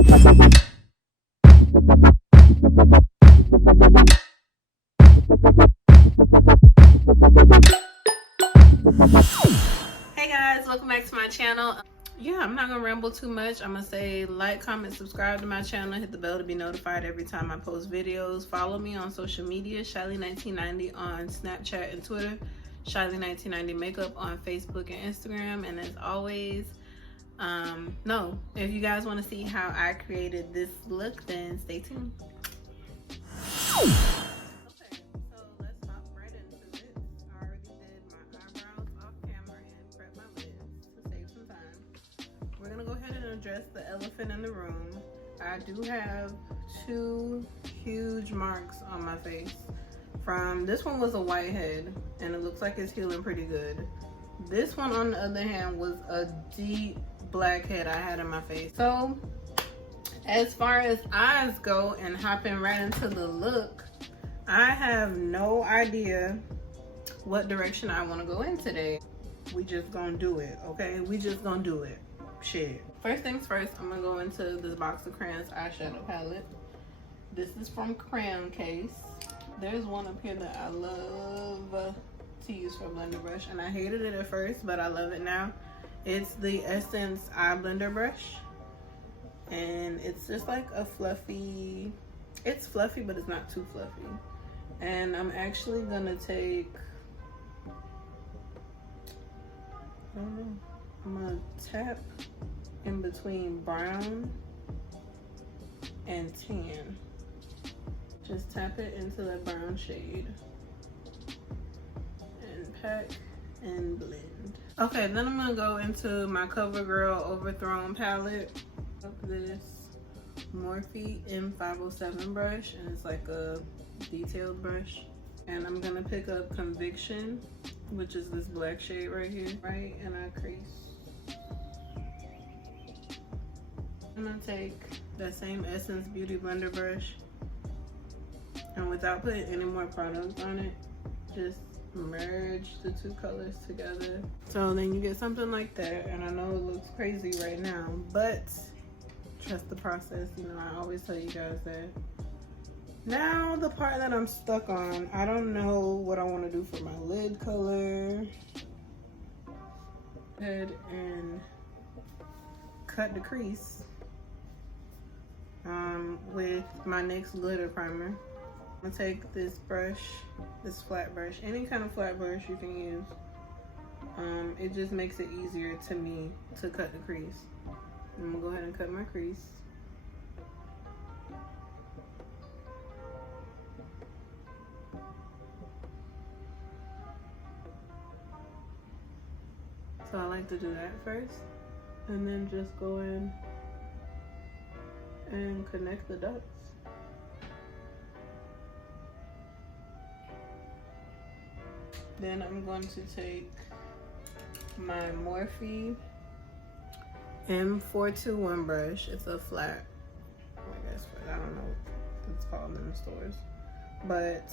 Hey guys, welcome back to my channel. Yeah, I'm not gonna ramble too much. I'm gonna say like, comment, subscribe to my channel, hit the bell to be notified every time I post videos. Follow me on social media, Chilee1990 on Snapchat and Twitter, Chilee1990 Makeup on Facebook and Instagram. And as always, if you guys want to see how I created this look, then stay tuned. Address the elephant in the room. I do have two huge marks on my face. From this one was a whitehead and it looks like it's healing pretty good. This one on the other hand was a deep blackhead I had in my face. So as far as eyes go and hopping right into the look, I have no idea what direction I want to go in today. We just gonna do it, okay? We just gonna do it. Shit. First things first, I'm gonna go into this box of Crayons eyeshadow palette. This is from Crayon case. There's one up here that I love to use for a blender brush, and I hated it at first, but I love it now. It's the Essence Eye Blender Brush, and it's just like a fluffy, it's fluffy, but it's not too fluffy. And I'm actually gonna take, I don't know, I'm gonna tap in between brown and tan. Just tap it into the brown shade and pack and blend. Okay, then I'm gonna go into my Covergirl Overthrown palette. This Morphe M507 brush, and it's like a detailed brush. And I'm gonna pick up Conviction, which is this black shade right here, right in our crease. I'm gonna take that same Essence Beauty Blender brush, and without putting any more product on it, just merge the two colors together. So then you get something like that, and I know it looks crazy right now, but trust the process. You know, I always tell you guys that. Now the part that I'm stuck on, I don't know what I want to do for my lid color. Go ahead and cut the crease with my NYX Glitter Primer. I'm gonna take this brush, this flat brush, any kind of flat brush you can use. It just makes it easier to me to cut the crease. I'm gonna go ahead and cut my crease. So I like to do that first, and then just go in and connect the dots. Then I'm going to take my Morphe M421 brush. It's a flat, I guess, I don't know what it's called in the stores. But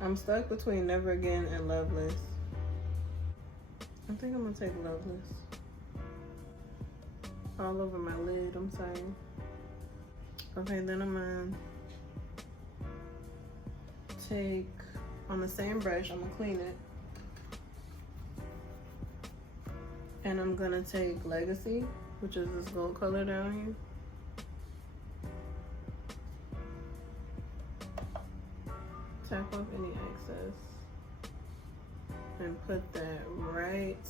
I'm stuck between Never Again and Loveless. I think I'm gonna take Loveless. All over my lid, I'm saying. Okay, then I'm gonna take, on the same brush, I'm gonna clean it. And I'm gonna take Legacy, which is this gold color down here. Tap off any excess and put that right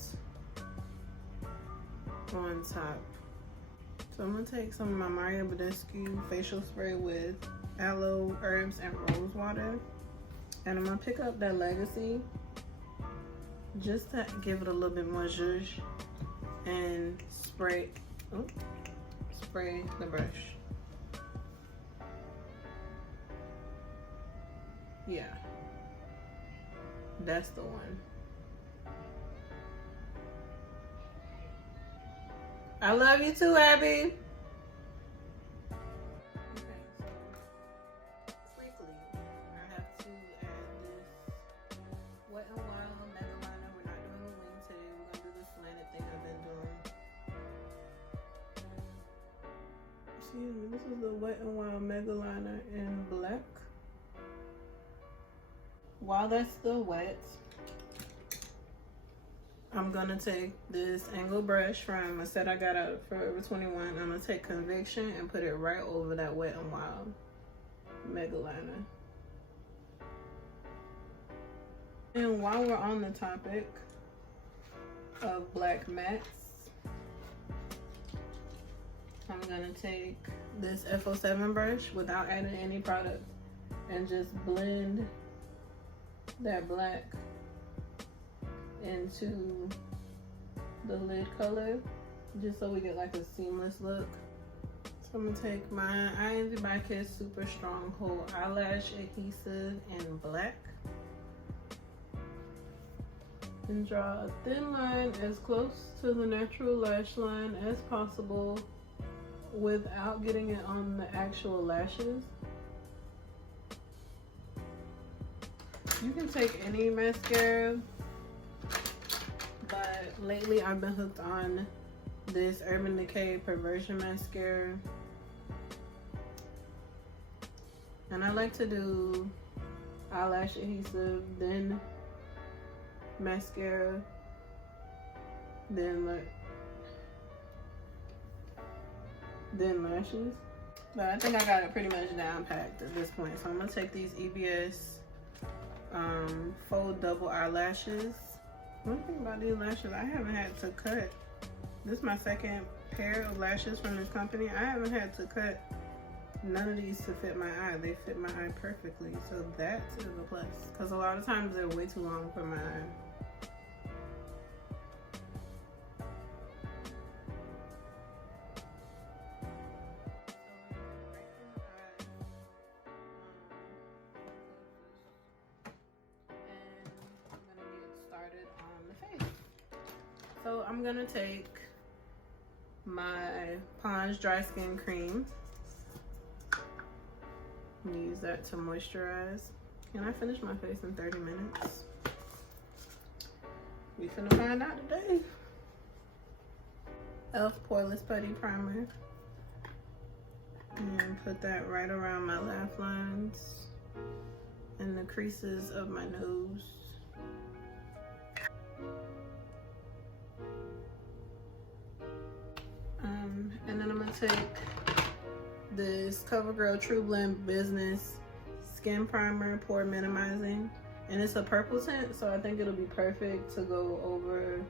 on top. So I'm gonna take some of my Badescu facial spray with aloe, herbs, and rose water, and I'm gonna pick up that Legacy just to give it a little bit more zhuzh and spray the brush. Yeah, that's the one. I love you too, Abby. Excuse me, this is the Wet n Wild Mega Liner in black. While that's still wet, I'm gonna take this angled brush from a set I got at Forever 21. I'm gonna take Conviction and put it right over that Wet n Wild Mega Liner. And while we're on the topic of black mattes, I'm gonna take this F07 brush without adding any product and just blend that black into the lid color, just so we get like a seamless look. So I'm gonna take my INZ by Kiss Super Stronghold Eyelash Adhesive in black and draw a thin line as close to the natural lash line as possible without getting it on the actual lashes. You can take any mascara, but lately I've been hooked on this Urban Decay Perversion mascara. And I like to do eyelash adhesive, then mascara, then lashes. But I think I got it pretty much down packed at this point. So I'm gonna take these EBS Faux double eyelashes. One thing about these lashes, I haven't had to cut. This is my second pair of lashes from this company. I haven't had to cut none of these to fit my eye. They fit my eye perfectly, so that is a plus. Because a lot of times they're way too long for my eye. So I'm gonna take my Pond's Dry Skin Cream and use that to moisturize. Can I finish my face in 30 minutes? We finna find out today. E.L.F. Poreless Putty Primer. And put that right around my laugh lines and the creases of my nose. And then I'm gonna take this Covergirl True Blend Business Skin Primer, Pore Minimizing, and it's a purple tint, so I think it'll be perfect to go over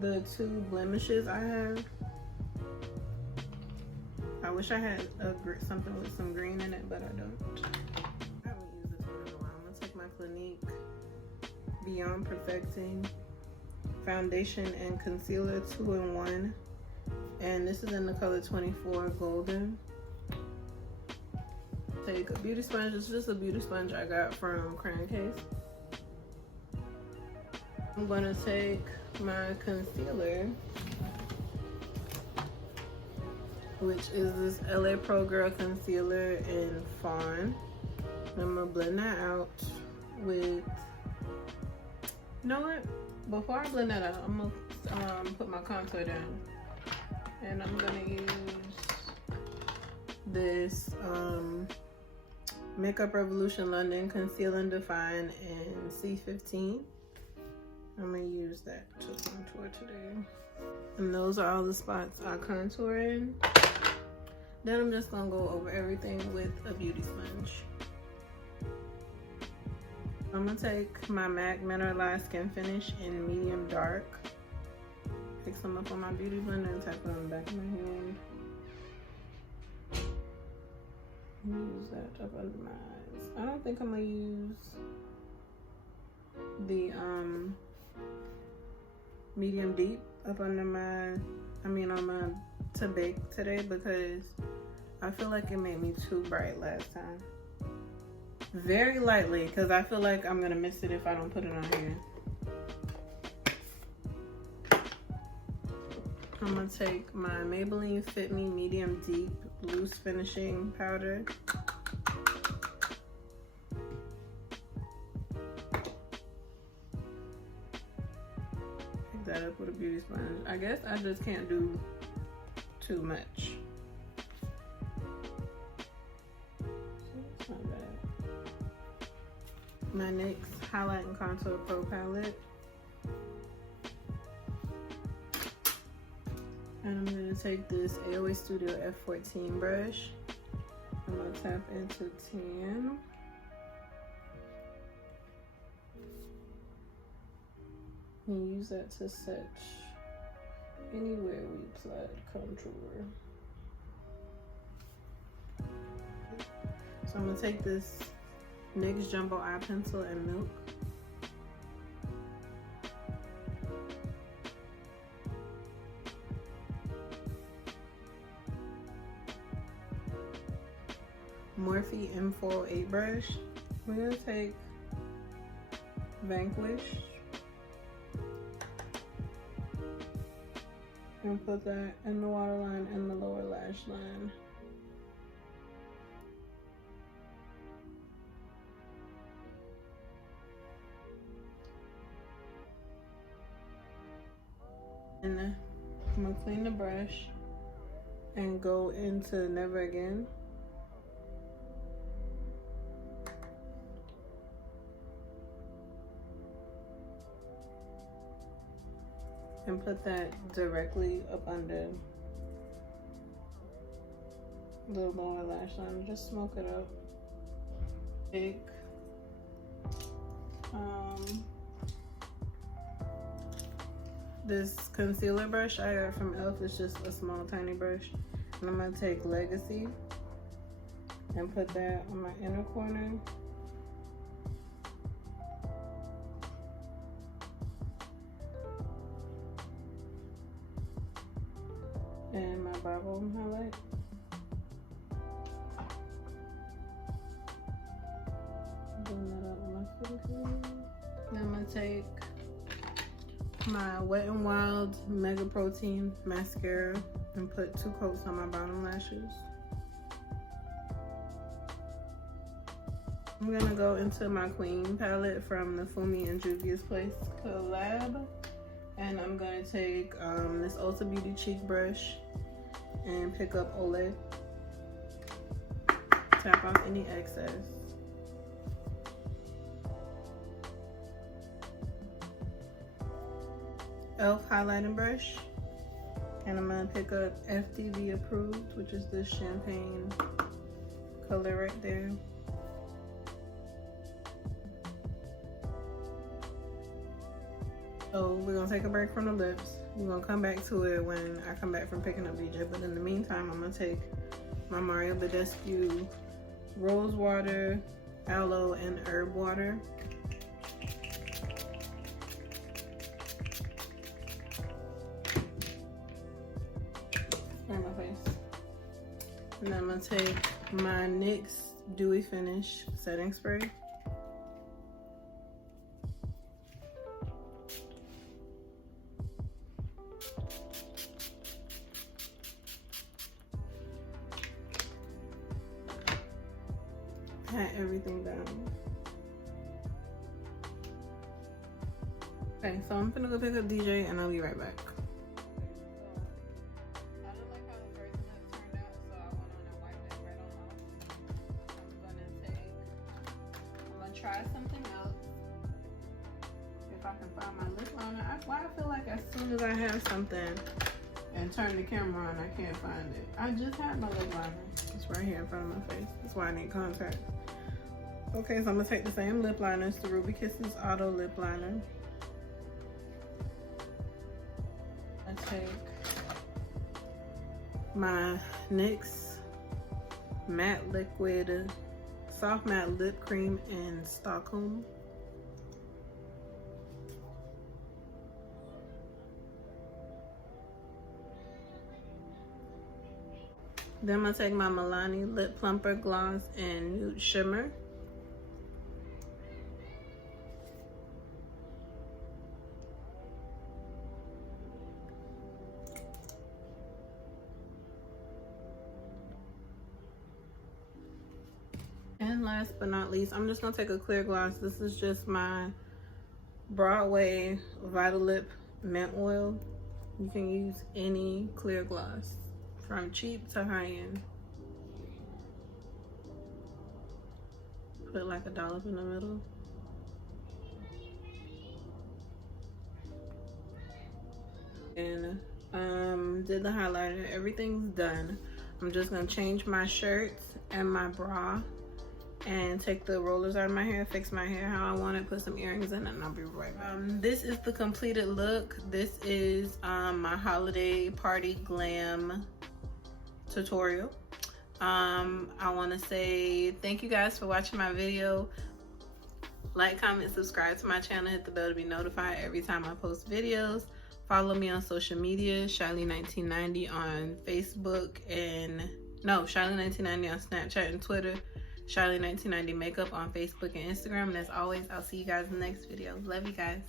the two blemishes I have. I wish I had something with some green in it, but I don't. I haven't used this one in a while. I'm gonna take my Clinique Beyond Perfecting Foundation and Concealer 2-in-1. And this is in the color 24 Golden. Take a beauty sponge. It's just a beauty sponge I got from Crayon Case. I'm gonna take my concealer, which is this LA Pro Girl concealer in Fawn. And I'm gonna blend that out with, you know what? Before I blend that out, I'm gonna put my contour down. And I'm gonna use this Makeup Revolution London Conceal and Define in C15. I'm gonna use that to contour today. And those are all the spots I contour in. Then I'm just gonna go over everything with a beauty sponge. I'm gonna take my MAC Mineralize Skin Finish in medium dark. Pick some up on my beauty blender and tap it on the back of my hand. Use that up under my eyes. I don't think I'm gonna use the medium deep up under my, on my to bake today, because I feel like it made me too bright last time. Very lightly, because I feel like I'm gonna miss it if I don't put it on here. I'm gonna take my Maybelline Fit Me Medium Deep Loose Finishing Powder. Pick that up with a beauty sponge. I guess I just can't do too much. my NYX Highlight and Contour Pro Palette. And I'm going to take this Aloe Studio F14 brush. I'm going to tap into 10. And use that to set anywhere we applied contour. So I'm going to take this NYX Jumbo Eye Pencil and Milk. Morphe M4 8 brush. We're going to take Vanquish and put that in the waterline and the lower lash line. And then I'm going to clean the brush and go into Never Again. And put that directly up under the lower lash line. Just smoke it up. Take this concealer brush I got from E.L.F. It's just a small tiny brush. And I'm gonna take Legacy and put that on my inner corner. And my brow bone highlight. Blend that up with my finger. Then I'm gonna take my Wet n Wild Mega Protein mascara and put 2 coats on my bottom lashes. I'm gonna go into my Queen palette from the Fumi and Juvia's Place collab. And I'm gonna take this Ulta Beauty cheek brush and pick up Aloe. Tap off any excess. E.L.F. highlighting brush. And I'm gonna pick up FDV Approved, which is this champagne color right there. So we're gonna take a break from the lips. We're gonna come back to it when I come back from picking up DJ. But in the meantime, I'm gonna take my Mario Badescu Rose Water, Aloe, and Herb Water. On my face. And then I'm gonna take my NYX Dewy Finish Setting Spray. Pat everything down. Okay, so I'm gonna go pick up DJ and I'll be right back. I don't like how the first lip turned out, so I went on and wiped it right on off. I'm gonna try something else. If I can find my lip liner. Why I feel like as soon as I have something and turn the camera on, I can't find it. I just had my lip liner. It's right here in front of my face. That's why I need contacts. Okay, so I'm gonna take the same lip liner. It's the Ruby Kisses Auto Lip Liner. I take my NYX Matte Liquid Soft Matte Lip Cream in Stockholm. Then I'm gonna take my Milani Lip Plumper Gloss in Nude Shimmer. And last but not least, I'm just gonna take a clear gloss. This is just my Broadway Vitalip Mint Oil. You can use any clear gloss, from cheap to high end. Put like a dollop in the middle. And did the highlighter. Everything's done. I'm just gonna change my shirts and my bra and take the rollers out of my hair, fix my hair how I want it, put some earrings in it, and I'll be right back. This is the completed look. This is my holiday party glam tutorial. I want to say thank you guys for watching my video. Like, comment, subscribe to my channel, hit the bell to be notified every time I post videos. Follow me on social media, Chilee1990 on Facebook and Chilee1990 on Snapchat and Twitter. Chilee1990 Makeup on Facebook and Instagram. And as always, I'll see you guys in the next video. Love you guys.